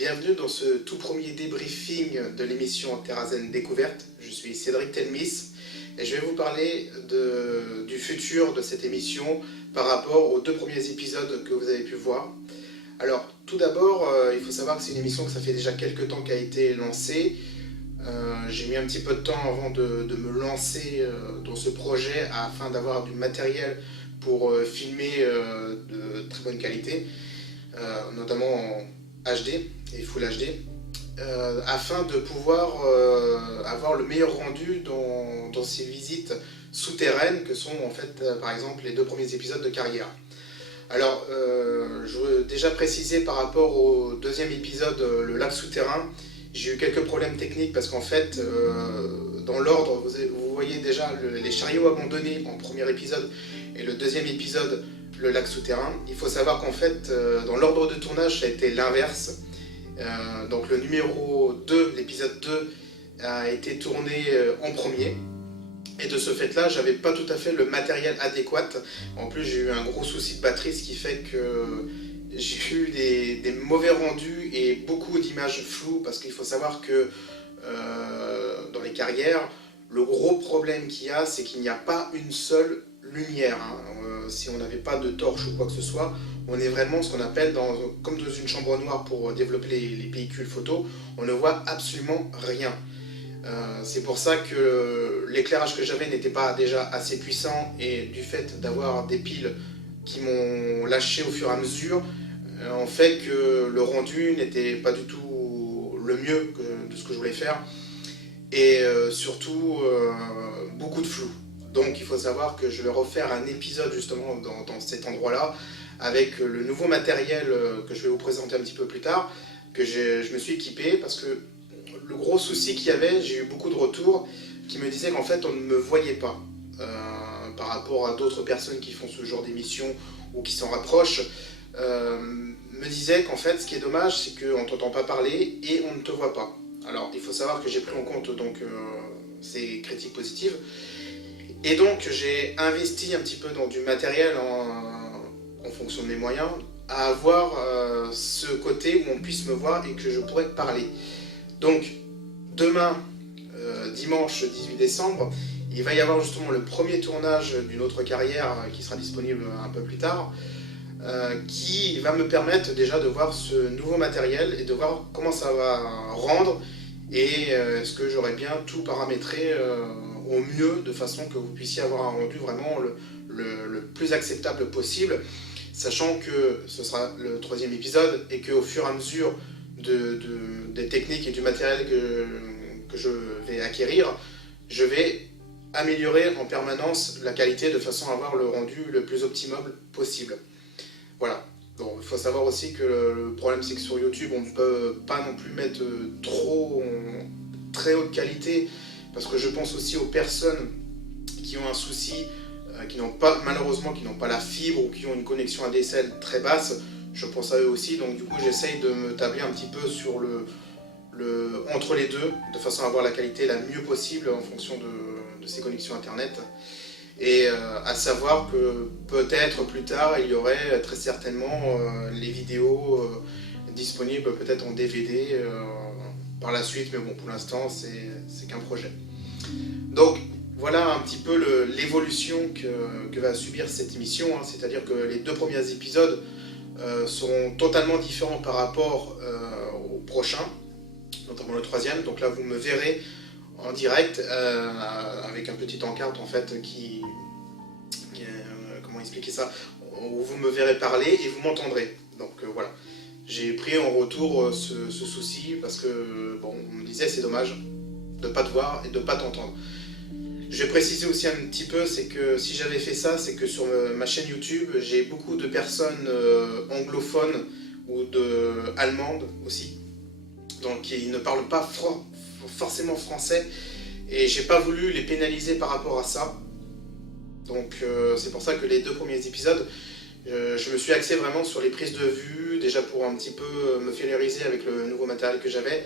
Bienvenue dans ce tout premier débriefing de l'émission Terrazen Découverte. Je suis Cédric Telmis et je vais vous parler du futur de cette émission par rapport aux deux premiers épisodes que vous avez pu voir. Alors, tout d'abord, il faut savoir que c'est une émission que ça fait déjà quelques temps qu'elle a été lancée. J'ai mis un petit peu de temps avant de me lancer dans ce projet afin d'avoir du matériel pour filmer de très bonne qualité, notamment en HD et Full HD, afin de pouvoir avoir le meilleur rendu dans ces visites souterraines que sont en fait par exemple les deux premiers épisodes de Carrière. Alors, je veux déjà préciser par rapport au deuxième épisode, le lac souterrain, j'ai eu quelques problèmes techniques parce qu'en fait, dans l'ordre, vous voyez déjà les chariots abandonnés en premier épisode et le deuxième épisode, le lac souterrain. Il faut savoir qu'en fait, dans l'ordre de tournage, ça a été l'inverse. Donc le numéro 2, l'épisode 2, a été tourné en premier. Et de ce fait-là, j'avais pas tout à fait le matériel adéquat. En plus, j'ai eu un gros souci de batterie, ce qui fait que j'ai eu des mauvais rendus et beaucoup d'images floues, parce qu'il faut savoir que dans les carrières, le gros problème qu'il y a, c'est qu'il n'y a pas une seule lumière. Si on n'avait pas de torche ou quoi que ce soit, on est vraiment ce qu'on appelle comme dans une chambre noire pour développer les pellicules photos, on ne voit absolument rien. C'est pour ça que l'éclairage que j'avais n'était pas déjà assez puissant, et du fait d'avoir des piles qui m'ont lâché au fur et à mesure, en fait que le rendu n'était pas du tout le mieux de ce que je voulais faire, et surtout beaucoup de flou. Donc il faut savoir que je vais refaire un épisode justement dans cet endroit-là, avec le nouveau matériel que je vais vous présenter un petit peu plus tard, que je me suis équipé, parce que le gros souci qu'il y avait, j'ai eu beaucoup de retours qui me disaient qu'en fait on ne me voyait pas par rapport à d'autres personnes qui font ce genre d'émission ou qui s'en rapprochent, me disaient qu'en fait ce qui est dommage, c'est qu'on ne t'entend pas parler et on ne te voit pas. Alors il faut savoir que j'ai pris en compte donc ces critiques positives, et donc j'ai investi un petit peu dans du matériel en fonction de mes moyens, à avoir ce côté où on puisse me voir et que je pourrais parler. Donc demain, dimanche 18 décembre, il va y avoir justement le premier tournage d'une autre carrière qui sera disponible un peu plus tard, qui va me permettre déjà de voir ce nouveau matériel et de voir comment ça va rendre, et est-ce que j'aurai bien tout paramétré au mieux, de façon que vous puissiez avoir un rendu vraiment le plus acceptable possible, sachant que ce sera le troisième épisode et qu'au fur et à mesure des techniques et du matériel que je vais acquérir, je vais améliorer en permanence la qualité de façon à avoir le rendu le plus optimum possible. Voilà. Bon, il faut savoir aussi que le problème, c'est que sur YouTube, on ne peut pas non plus mettre trop en très haute qualité, parce que je pense aussi aux personnes qui ont un souci, qui n'ont pas, malheureusement, qui n'ont pas la fibre ou qui ont une connexion ADSL très basse. Je pense à eux aussi, donc du coup j'essaye de me tabler un petit peu sur entre les deux, de façon à avoir la qualité la mieux possible en fonction de ces connexions internet. Et à savoir que peut-être plus tard il y aurait très certainement les vidéos disponibles peut-être en DVD par la suite, mais bon, pour l'instant c'est qu'un projet. Donc voilà un petit peu l'évolution que va subir cette émission, c'est-à-dire que les deux premiers épisodes seront totalement différents par rapport au prochain, notamment le troisième. Donc là vous me verrez en direct avec un petit encarte en fait comment expliquer ça, où vous me verrez parler et vous m'entendrez. Donc voilà, j'ai pris en retour ce souci, parce que bon, on me disait c'est dommage de ne pas te voir et de ne pas t'entendre. Je vais préciser aussi un petit peu, c'est que si j'avais fait ça, c'est que sur ma chaîne YouTube, j'ai beaucoup de personnes anglophones ou allemandes aussi, donc qui ne parlent pas forcément français, et j'ai pas voulu les pénaliser par rapport à ça. Donc c'est pour ça que les deux premiers épisodes, je me suis axé vraiment sur les prises de vue, déjà pour un petit peu me familiariser avec le nouveau matériel que j'avais,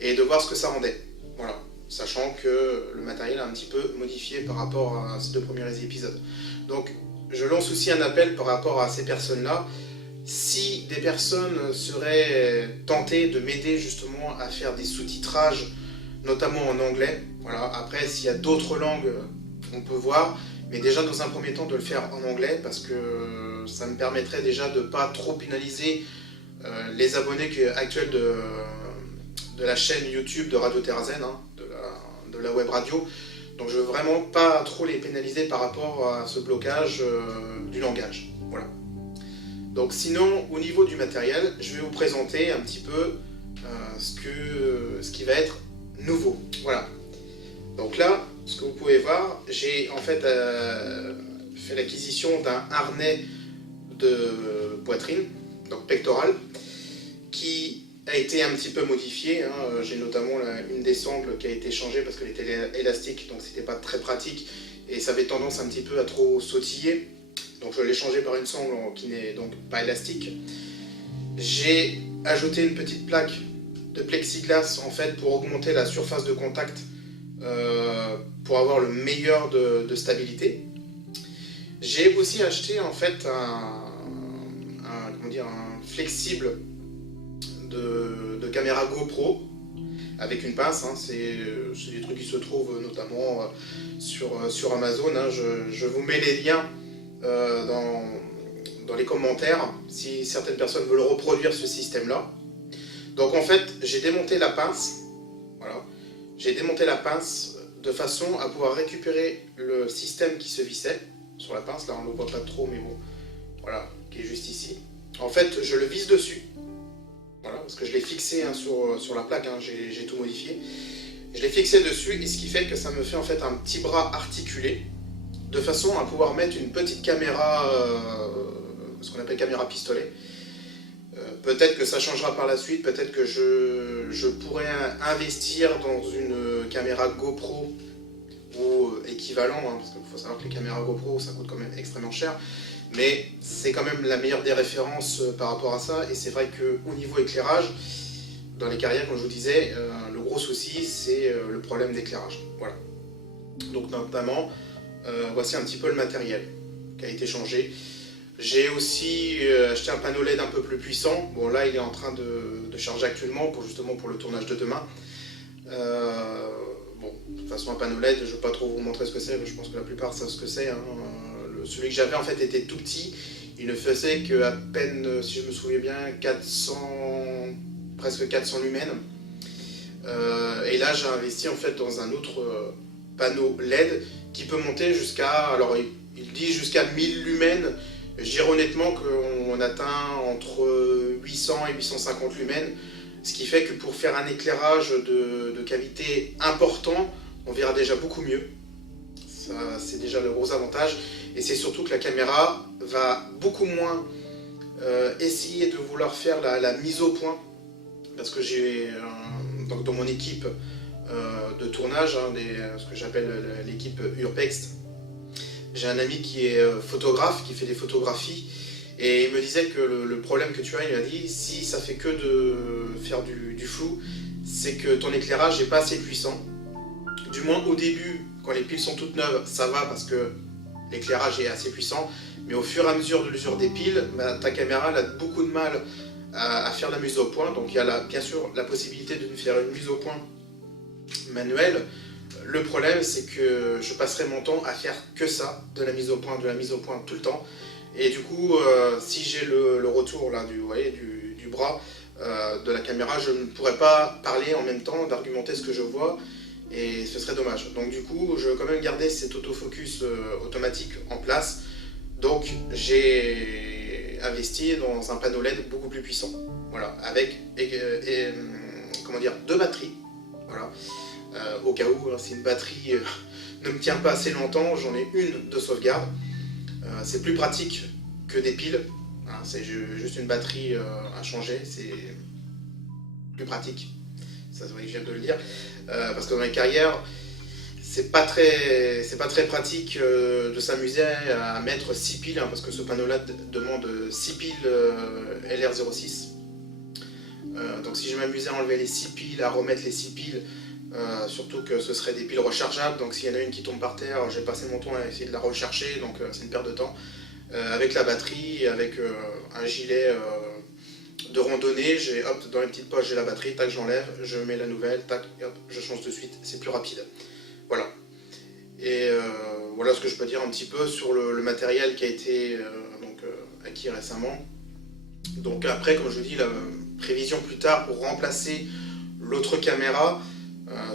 et de voir ce que ça rendait. Voilà. Sachant que le matériel a un petit peu modifié par rapport à ces deux premiers épisodes. Donc je lance aussi un appel par rapport à ces personnes-là. Si des personnes seraient tentées de m'aider justement à faire des sous-titrages, notamment en anglais, voilà. Après s'il y a d'autres langues, on peut voir, mais déjà dans un premier temps de le faire en anglais, parce que ça me permettrait déjà de ne pas trop pénaliser les abonnés actuels de la chaîne YouTube de Radio Terrazen, hein, de la web radio. Donc je veux vraiment pas trop les pénaliser par rapport à ce blocage du langage. Voilà. Donc sinon, au niveau du matériel, je vais vous présenter un petit peu ce qui va être nouveau. Voilà. Donc là, ce que vous pouvez voir, j'ai en fait fait l'acquisition d'un harnais de poitrine, donc pectoral, qui a été un petit peu modifié. Hein. J'ai notamment une des sangles qui a été changée parce qu'elle était élastique, donc c'était pas très pratique et ça avait tendance un petit peu à trop sautiller. Donc je l'ai changé par une sangle qui n'est donc pas élastique. J'ai ajouté une petite plaque de plexiglas en fait pour augmenter la surface de contact pour avoir le meilleur de stabilité. J'ai aussi acheté en fait un flexible de caméra GoPro avec une pince, hein. C'est des trucs qui se trouvent notamment sur Amazon, hein. Je vous mets les liens dans les commentaires si certaines personnes veulent reproduire ce système là. Donc en fait j'ai démonté la pince, voilà. J'ai démonté la pince de façon à pouvoir récupérer le système qui se vissait sur la pince, là on ne le voit pas trop mais bon, voilà, qui est juste ici. En fait je le visse dessus, voilà, parce que je l'ai fixé hein, sur la plaque, hein, j'ai tout modifié. Je l'ai fixé dessus et ce qui fait que ça me fait en fait un petit bras articulé de façon à pouvoir mettre une petite caméra, ce qu'on appelle caméra pistolet. Peut-être que ça changera par la suite, peut-être que je pourrais investir dans une caméra GoPro ou équivalent, hein, parce qu'il faut savoir que les caméras GoPro ça coûte quand même extrêmement cher, mais c'est quand même la meilleure des références par rapport à ça, et c'est vrai qu'au niveau éclairage, dans les carrières, comme je vous disais, le gros souci c'est le problème d'éclairage. Voilà. Donc notamment, voici un petit peu le matériel qui a été changé. J'ai aussi acheté un panneau LED un peu plus puissant. Bon là il est en train de charger actuellement justement pour le tournage de demain. Bon, de toute façon un panneau LED, je ne vais pas trop vous montrer ce que c'est, mais je pense que la plupart savent ce que c'est, hein. Celui que j'avais en fait était tout petit. Il ne faisait qu'à peine, si je me souviens bien, presque 400 lumens. Et là j'ai investi en fait dans un autre panneau LED qui peut monter jusqu'à, alors il dit jusqu'à 1000 lumens. Je dirais honnêtement qu'on atteint entre 800 et 850 lumens, ce qui fait que pour faire un éclairage de qualité important, on verra déjà beaucoup mieux. Ça, c'est déjà le gros avantage. Et c'est surtout que la caméra va beaucoup moins essayer de vouloir faire la mise au point. Parce que j'ai donc dans mon équipe de tournage, hein, ce que j'appelle l'équipe Urbex, j'ai un ami qui est photographe, qui fait des photographies, et il me disait que le problème que tu as, il m'a dit, si ça fait que de faire du flou, c'est que ton éclairage n'est pas assez puissant. Du moins au début, quand les piles sont toutes neuves, ça va parce que l'éclairage est assez puissant, mais au fur et à mesure de l'usure des piles, bah, ta caméra elle a beaucoup de mal à faire la mise au point, donc il y a bien sûr la possibilité de faire une mise au point manuelle. Le problème c'est que je passerai mon temps à faire que ça, de la mise au point tout le temps, et du coup si j'ai le retour là, du bras de la caméra, je ne pourrais pas parler en même temps, d'argumenter ce que je vois, et ce serait dommage. Donc du coup je veux quand même garder cet autofocus automatique en place, donc j'ai investi dans un panneau LED beaucoup plus puissant, voilà, avec comment dire, 2 batteries, voilà. Au cas où, si une batterie ne me tient pas assez longtemps, j'en ai une de sauvegarde. C'est plus pratique que des piles, hein, c'est juste une batterie à changer, c'est plus pratique, ça je viens de le dire, parce que dans les carrières, c'est pas très pratique de s'amuser à mettre 6 piles, hein, parce que ce panneau-là demande 6 piles LR06. Donc si je m'amusais à enlever les 6 piles, à remettre les 6 piles, surtout que ce serait des piles rechargeables, donc s'il y en a une qui tombe par terre, je vais passer mon temps à essayer de la rechercher, donc c'est une perte de temps. avec la batterie, avec un gilet de randonnée. Hop, dans les petites poches, j'ai la batterie, tac, j'enlève, je mets la nouvelle, tac, et hop, je change de suite, c'est plus rapide. Voilà. Et voilà ce que je peux dire un petit peu sur le matériel qui a été acquis récemment. Donc après, comme je vous dis, la prévision plus tard pour remplacer l'autre caméra,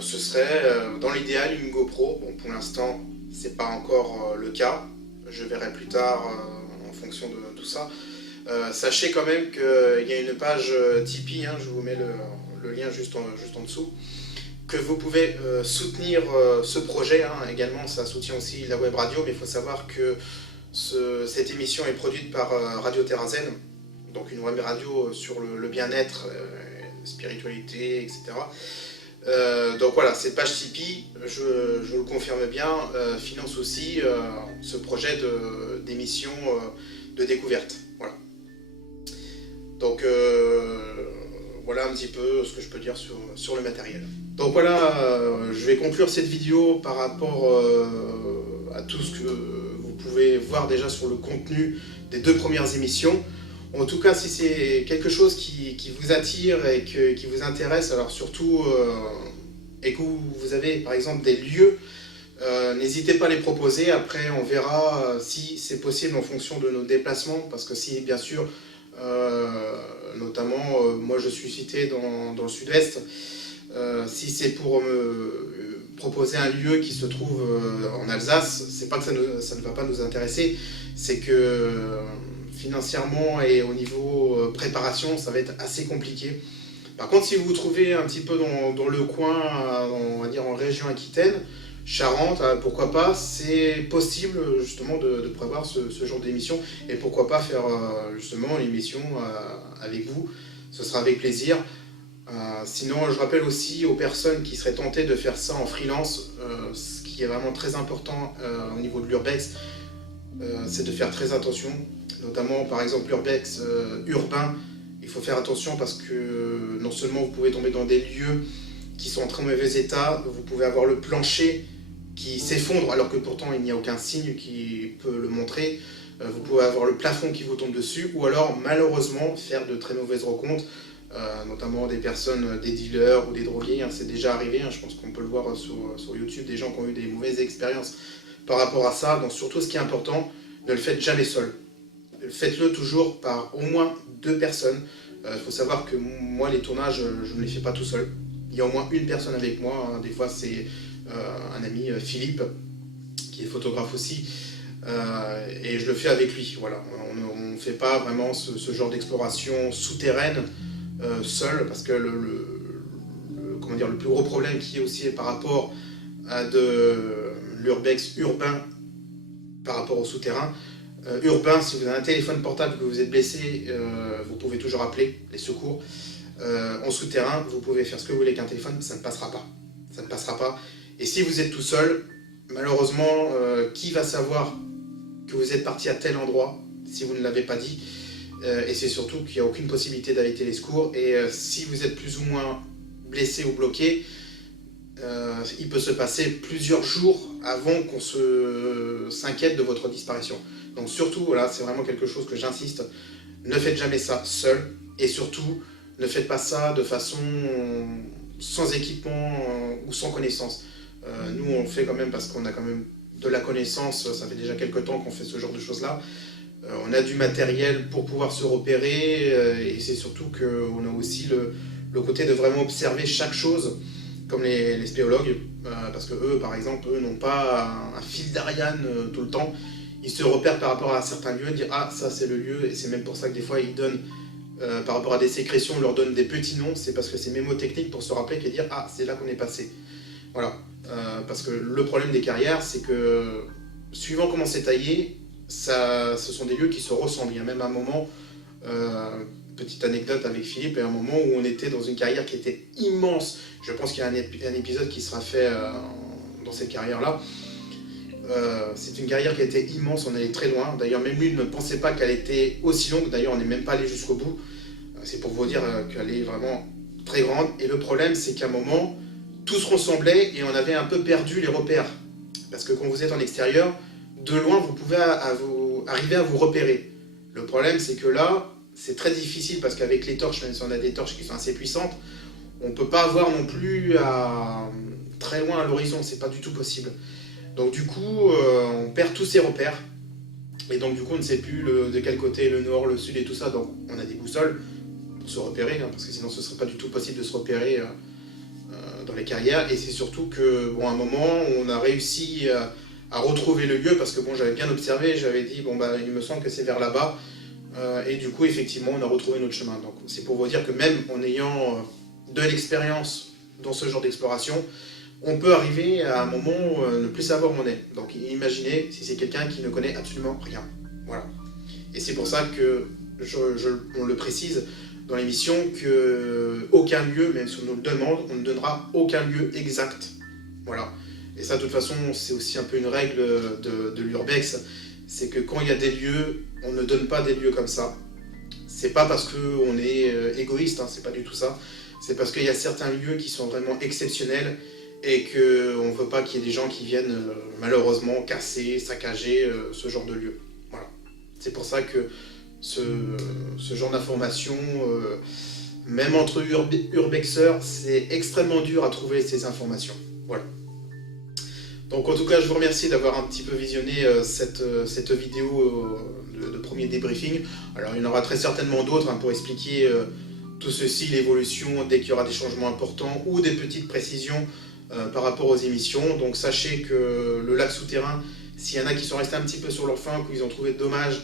ce serait dans l'idéal une GoPro. Bon, pour l'instant, c'est pas encore le cas. Je verrai plus tard en fonction de tout ça. Sachez quand même qu'il y a une page Tipeee, hein, je vous mets le lien juste en dessous, que vous pouvez soutenir ce projet. Hein. Également, ça soutient aussi la web radio, mais il faut savoir que cette émission est produite par Radio Terrazen, donc une web radio sur le bien-être, spiritualité, etc. Donc voilà, cette page Tipeee, je le confirme bien, finance aussi ce projet d'émission de découverte. Voilà. Donc voilà un petit peu ce que je peux dire sur le matériel. Donc voilà, je vais conclure cette vidéo par rapport à tout ce que vous pouvez voir déjà sur le contenu des 2 premières émissions. En tout cas, si c'est quelque chose qui vous attire et qui vous intéresse, alors surtout, et que vous avez par exemple des lieux, n'hésitez pas à les proposer. Après, on verra si c'est possible en fonction de nos déplacements, parce que si, bien sûr, notamment, moi je suis cité dans le sud-est, si c'est pour me proposer un lieu qui se trouve en Alsace, c'est pas que ça ne va pas nous intéresser, c'est que financièrement et au niveau préparation, ça va être assez compliqué. Par contre, si vous vous trouvez un petit peu dans le coin, on va dire en région Aquitaine, Charente, pourquoi pas, c'est possible justement de prévoir ce genre d'émission, et pourquoi pas faire justement une émission avec vous, ce sera avec plaisir. Sinon, je rappelle aussi aux personnes qui seraient tentées de faire ça en freelance, ce qui est vraiment très important au niveau de l'urbex, c'est de faire très attention, notamment par exemple l'urbex urbain. Il faut faire attention parce que non seulement vous pouvez tomber dans des lieux qui sont en très mauvais état, vous pouvez avoir le plancher qui s'effondre alors que pourtant il n'y a aucun signe qui peut le montrer, vous pouvez avoir le plafond qui vous tombe dessus, ou alors malheureusement faire de très mauvaises rencontres, notamment des personnes, des dealers ou des drogués, hein, c'est déjà arrivé, hein, je pense qu'on peut le voir sur YouTube, des gens qui ont eu des mauvaises expériences par rapport à ça. Donc surtout, ce qui est important, ne le faites jamais seul. Faites-le toujours par au moins 2 personnes. Il faut savoir que moi, les tournages, je ne les fais pas tout seul. Il y a au moins une personne avec moi, hein. Des fois c'est un ami, Philippe, qui est photographe aussi, et je le fais avec lui. Voilà. On ne fait pas vraiment ce genre d'exploration souterraine seul, parce que comment dire, le plus gros problème qui est aussi par rapport à de l'urbex urbain par rapport au souterrain. Urbain, si vous avez un téléphone portable, que vous êtes blessé, vous pouvez toujours appeler les secours. En souterrain, vous pouvez faire ce que vous voulez avec un téléphone, ça ne passera pas. Ça ne passera pas. Et si vous êtes tout seul, malheureusement, qui va savoir que vous êtes parti à tel endroit si vous ne l'avez pas dit, et c'est surtout qu'il n'y a aucune possibilité d'arrêter les secours. Et si vous êtes plus ou moins blessé ou bloqué, il peut se passer plusieurs jours avant qu'on s'inquiète de votre disparition. Donc surtout, voilà, c'est vraiment quelque chose que j'insiste, ne faites jamais ça seul, et surtout, ne faites pas ça de façon sans équipement ou sans connaissance. Nous, on le fait quand même parce qu'on a quand même de la connaissance, ça fait déjà quelques temps qu'on fait ce genre de choses-là. On a du matériel pour pouvoir se repérer, et c'est surtout qu'on a aussi le côté de vraiment observer chaque chose, comme les spéologues, parce que eux, par exemple, eux n'ont pas un fil d'Ariane tout le temps. Ils se repèrent par rapport à certains lieux, dire ah ça c'est le lieu, et c'est même pour ça que des fois ils donnent par rapport à des sécrétions, on leur donne des petits noms, c'est parce que c'est mémotechnique pour se rappeler et dire ah c'est là qu'on est passé. Voilà, parce que le problème des carrières, c'est que suivant comment c'est taillé, ce sont des lieux qui se ressemblent. Il y a même un moment, petite anecdote avec Philippe, il y a un moment où on était dans une carrière qui était immense. Je pense qu'il y a un épisode qui sera fait dans cette carrière-là. C'est une carrière qui a été immense, on allait très loin. D'ailleurs, même lui ne pensait pas qu'elle était aussi longue. D'ailleurs, on n'est même pas allé jusqu'au bout. C'est pour vous dire qu'elle est vraiment très grande. Et le problème, c'est qu'à un moment, tout se ressemblait et on avait un peu perdu les repères. Parce que quand vous êtes en extérieur, de loin, vous pouvez arriver à vous repérer. Le problème, c'est que là, c'est très difficile parce qu'avec les torches, même si on a des torches qui sont assez puissantes, on ne peut pas voir non plus très loin à l'horizon, c'est pas du tout possible. Donc du coup, on perd tous ses repères. Et donc du coup, on ne sait plus de quel côté, le nord, le sud et tout ça. Donc on a des boussoles pour se repérer, hein, parce que sinon ce ne serait pas du tout possible de se repérer dans les carrières. Et c'est surtout que, bon, à un moment, on a réussi à retrouver le lieu, parce que bon, j'avais bien observé, j'avais dit, bon, bah, il me semble que c'est vers là-bas. Et du coup, effectivement, on a retrouvé notre chemin. Donc c'est pour vous dire que même en ayant de l'expérience dans ce genre d'exploration, on peut arriver à un moment ne plus savoir où on est. Donc imaginez si c'est quelqu'un qui ne connaît absolument rien. Voilà. Et c'est pour ça que on le précise dans l'émission qu'aucun lieu, même si on nous le demande, on ne donnera aucun lieu exact. Voilà. Et ça, de toute façon, c'est aussi un peu une règle de l'urbex, c'est que quand il y a des lieux, on ne donne pas des lieux comme ça. C'est pas parce qu'on est égoïste, hein, c'est pas du tout ça. C'est parce qu'il y a certains lieux qui sont vraiment exceptionnels et qu'on ne veut pas qu'il y ait des gens qui viennent malheureusement casser, saccager ce genre de lieu. Voilà. C'est pour ça que ce genre d'informations, même entre urbexeurs, c'est extrêmement dur à trouver ces informations. Voilà. Donc en tout cas, je vous remercie d'avoir un petit peu visionné cette vidéo de premier débriefing. Alors il y en aura très certainement d'autres pour expliquer tout ceci, l'évolution, dès qu'il y aura des changements importants ou des petites précisions par rapport aux émissions. Donc sachez que le lac souterrain, s'il y en a qui sont restés un petit peu sur leur faim, qu'ils ont trouvé dommage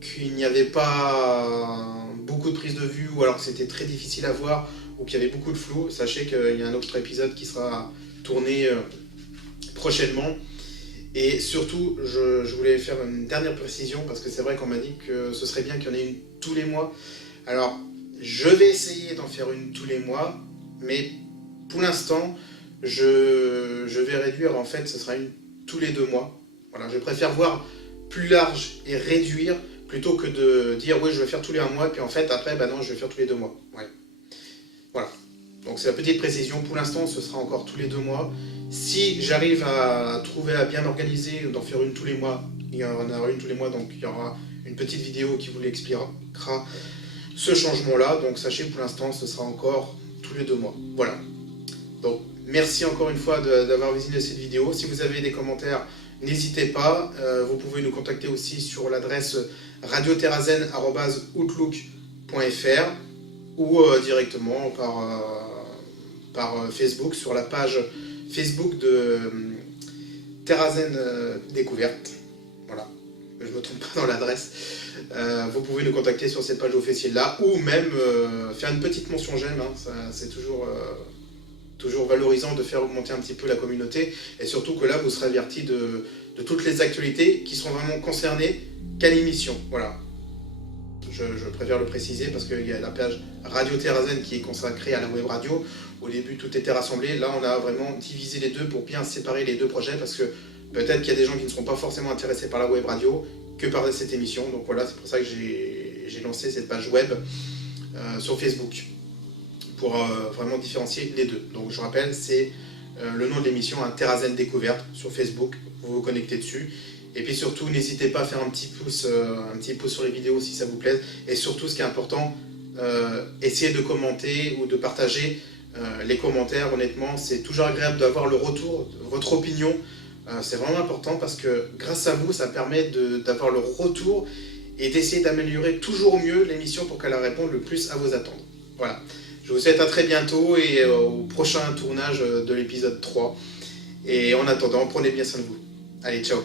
qu'il n'y avait pas beaucoup de prise de vue, ou alors que c'était très difficile à voir, ou qu'il y avait beaucoup de flou, sachez qu'il y a un autre épisode qui sera tourné prochainement. Et surtout, je voulais faire une dernière précision, parce que c'est vrai qu'on m'a dit que ce serait bien qu'il y en ait une tous les mois. Alors, je vais essayer d'en faire une tous les mois, mais pour l'instant, je vais réduire, en fait, ce sera une tous les 2 mois. Voilà, je préfère voir plus large et réduire, plutôt que de dire, oui, je vais faire tous les 1 mois, puis en fait, après, bah non, je vais faire tous les 2 mois. Ouais. Voilà. Donc c'est la petite précision, pour l'instant, ce sera encore tous les 2 mois. Si j'arrive à trouver, à bien m'organiser, d'en faire une tous les mois, il y en aura une tous les mois, donc il y aura une petite vidéo qui vous l'expliquera ce changement-là. Donc sachez que pour l'instant, ce sera encore tous les 2 mois. Voilà. Donc merci encore une fois d'avoir visionné cette vidéo. Si vous avez des commentaires, n'hésitez pas. Vous pouvez nous contacter aussi sur l'adresse radioterrazen@outlook.fr ou directement par Facebook, sur la page Facebook de Terrazen Découverte. Voilà, je ne me trompe pas dans l'adresse. Vous pouvez nous contacter sur cette page officielle-là, ou même faire une petite mention j'aime, hein, c'est toujours valorisant de faire augmenter un petit peu la communauté, et surtout que là, vous serez avertis de toutes les actualités qui seront vraiment concernées qu'à l'émission. Voilà. Je préfère le préciser parce qu'il y a la page Radio Terrazen qui est consacrée à la web radio. Au début, tout était rassemblé. Là, on a vraiment divisé les deux pour bien séparer les deux projets, parce que peut-être qu'il y a des gens qui ne seront pas forcément intéressés par la web radio que par cette émission. Donc voilà, c'est pour ça que j'ai lancé cette page web sur Facebook, pour vraiment différencier les deux. Donc je rappelle, c'est le nom de l'émission, Terrazen Découverte sur Facebook. Vous vous connectez dessus. Et puis surtout, n'hésitez pas à faire un petit pouce sur les vidéos si ça vous plaît. Et surtout, ce qui est important, essayez de commenter ou de partager les commentaires. Honnêtement, c'est toujours agréable d'avoir le retour, votre opinion. C'est vraiment important, parce que grâce à vous, ça permet d'avoir le retour et d'essayer d'améliorer toujours mieux l'émission pour qu'elle réponde le plus à vos attentes. Voilà. Je vous souhaite à très bientôt et au prochain tournage de l'épisode 3. Et en attendant, prenez bien soin de vous. Allez, ciao!